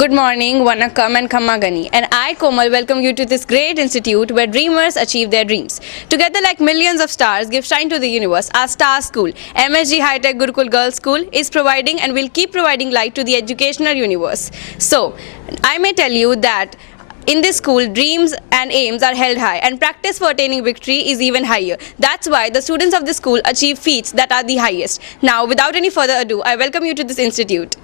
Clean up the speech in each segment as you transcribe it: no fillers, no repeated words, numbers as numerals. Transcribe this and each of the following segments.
Good morning, Vanakkam and Khammagani, and I, Komal, welcome you to this great institute where dreamers achieve their dreams. Together, like millions of stars, give shine to the universe. Our star school, MSG High Tech Gurukul Girls School, is providing and will keep providing light to the educational universe. So, I may tell you that in this school, dreams and aims are held high and practice for attaining victory is even higher. That's why the students of this school achieve feats that are the highest. Now, without any further ado, I welcome you to this institute.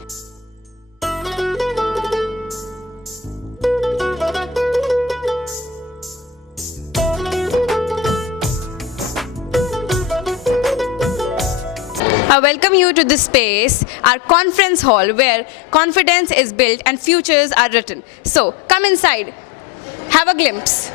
I welcome you to this space, our conference hall, where confidence is built and futures are written. So, come inside, have a glimpse.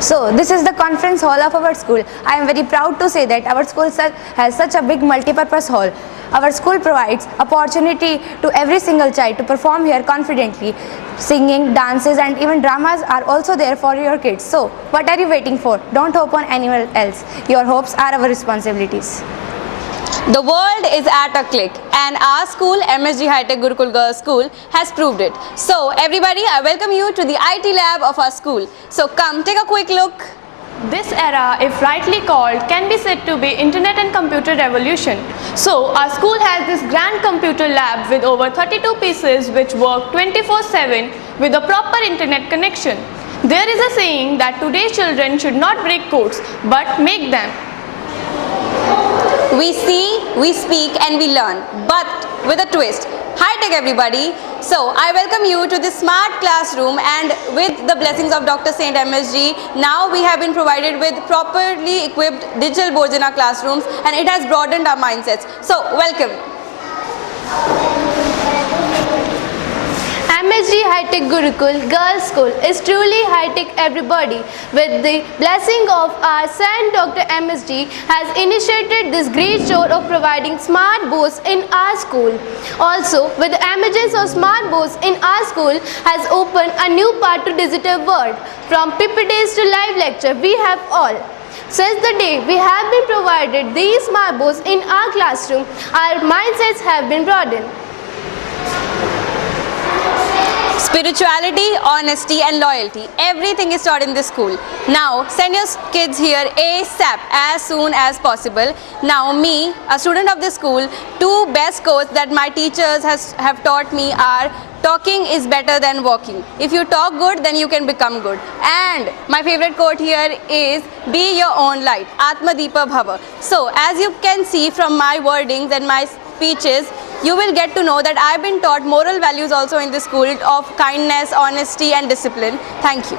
So, this is the conference hall of our school. I am very proud to say that our school has such a big multi-purpose hall. Our school provides opportunity to every single child to perform here confidently. Singing, dances and even dramas are also there for your kids. So, what are you waiting for? Don't hope on anyone else. Your hopes are our responsibilities. The world is at a click, and our school, MSG High Tech Gurukul Girls School, has proved it. So, everybody, I welcome you to the IT lab of our school. So, come, take a quick look. This era, if rightly called, can be said to be internet and computer revolution. So, our school has this grand computer lab with over 32 pieces which work 24/7 with a proper internet connection. There is a saying that today's children should not break codes but make them. We see, we speak and we learn, but with a twist. High tech everybody. So I welcome you to this smart classroom, and with the blessings of Dr. Saint MSG, now we have been provided with properly equipped digital boards in our classrooms, and it has broadened our mindsets. So welcome. MSG High Tech Gurukul Girls School is truly high tech everybody. With the blessing of our son Dr. MSG has initiated this great show of providing smart boards in our school. Also, with the emergence of smart boards in our school has opened a new part to digital world. From PPTs to live lecture, we have all. Since the day we have been provided these smart boards in our classroom, our mindsets have been broadened. Spirituality, honesty and loyalty, everything is taught in this school. Now send your kids here ASAP, as soon as possible. Now me, a student of this school, two best quotes that my teachers have taught me are: talking is better than walking. If you talk good, then you can become good. And my favorite quote here is: be your own light, Atma Deepa Bhava. So as you can see from my wordings and my speeches, you will get to know that I have been taught moral values also in this school of kindness, honesty and discipline. Thank you.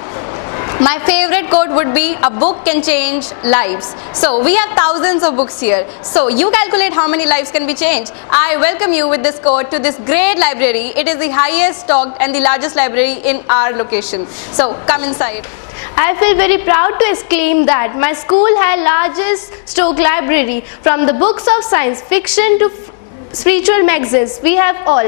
My favorite quote would be: a book can change lives. So we have thousands of books here. So you calculate how many lives can be changed. I welcome you with this quote to this great library. It is the highest stocked and the largest library in our location. So come inside. I feel very proud to exclaim that my school has largest stock library, from the books of science fiction to spiritual magazines. We have all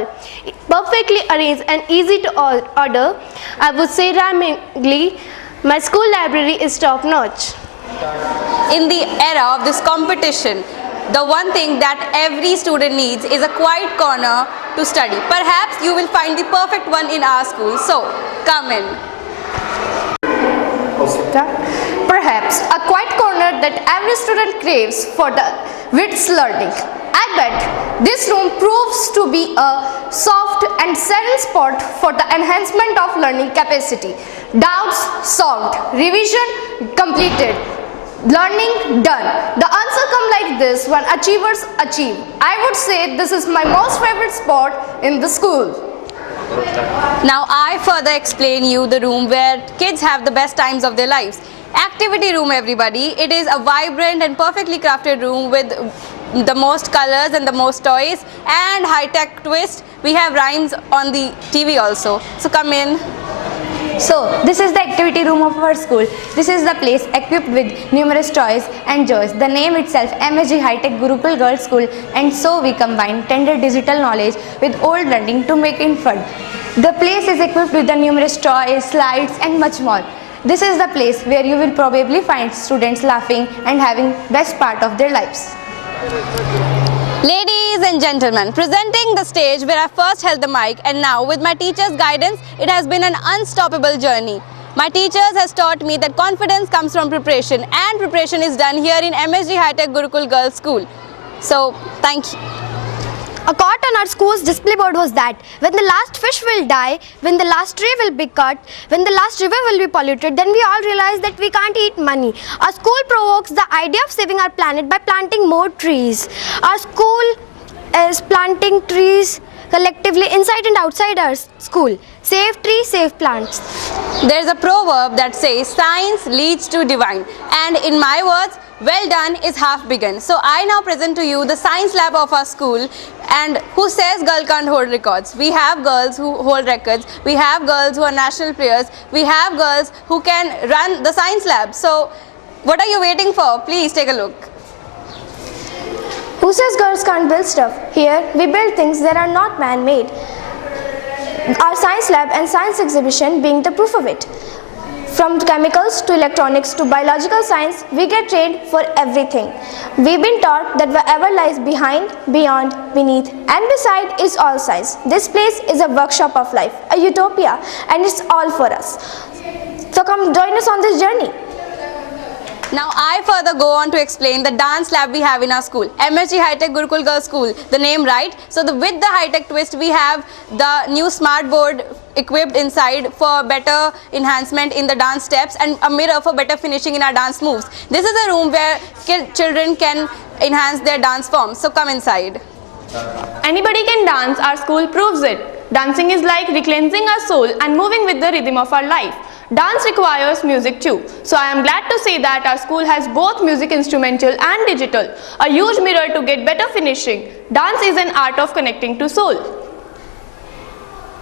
perfectly arranged and easy to order. I would say rhymingly, my school library is top notch. In the era of this competition, the one thing that every student needs is a quiet corner to study. Perhaps you will find the perfect one in our school. So come in. Perhaps a quiet corner that every student craves for its learning. I bet this room proves to be a soft and serene spot for the enhancement of learning capacity. Doubts solved, revision completed, learning done. The answer comes like this when achievers achieve. I would say this is my most favorite spot in the school. Now I further explain you the room where kids have the best times of their lives. Activity room everybody. It is a vibrant and perfectly crafted room with the most colors and the most toys and high-tech twist. We have rhymes on the TV also. So come in. So, this is the activity room of our school. This is the place equipped with numerous toys and joys. The name itself, MSG High Tech Gurukul Girls School, and so we combine tender digital knowledge with old learning to make it fun. The place is equipped with the numerous toys, slides and much more. This is the place where you will probably find students laughing and having best part of their lives. Ladies Ladies and gentlemen, presenting the stage where I first held the mic, and now with my teacher's guidance, it has been an unstoppable journey. My teachers has taught me that confidence comes from preparation, and preparation is done here in MSG High-Tech Gurukul Girls School. So, thank you. A quote on our school's display board was that when the last fish will die, when the last tree will be cut, when the last river will be polluted, then we all realize that we can't eat money. Our school provokes the idea of saving our planet by planting more trees. Our school is planting trees collectively inside and outside our school. Save trees, save plants. There's a proverb that says science leads to divine, and in my words, well done is half begun. So I now present to you the science lab of our school, and who says girl can't hold records? We have girls who hold records, we have girls who are national players, we have girls who can run the science lab. So what are you waiting for? Please take a look. Who says girls can't build stuff? Here, we build things that are not man-made. Our science lab and science exhibition being the proof of it. From chemicals to electronics to biological science, we get trained for everything. We've been taught that whatever lies behind, beyond, beneath, and beside is all science. This place is a workshop of life, a utopia, and it's all for us. So come join us on this journey. Now I further go on to explain the dance lab we have in our school, MSG High-Tech Gurukul Girls School, the name right. So with the high-tech twist, we have the new smart board equipped inside for better enhancement in the dance steps and a mirror for better finishing in our dance moves. This is a room where children can enhance their dance forms. So come inside. Anybody can dance, our school proves it. Dancing is like recleansing our soul and moving with the rhythm of our life. Dance requires music too. So I am glad to say that our school has both music instrumental and digital, a huge mirror to get better finishing. Dance is an art of connecting to soul.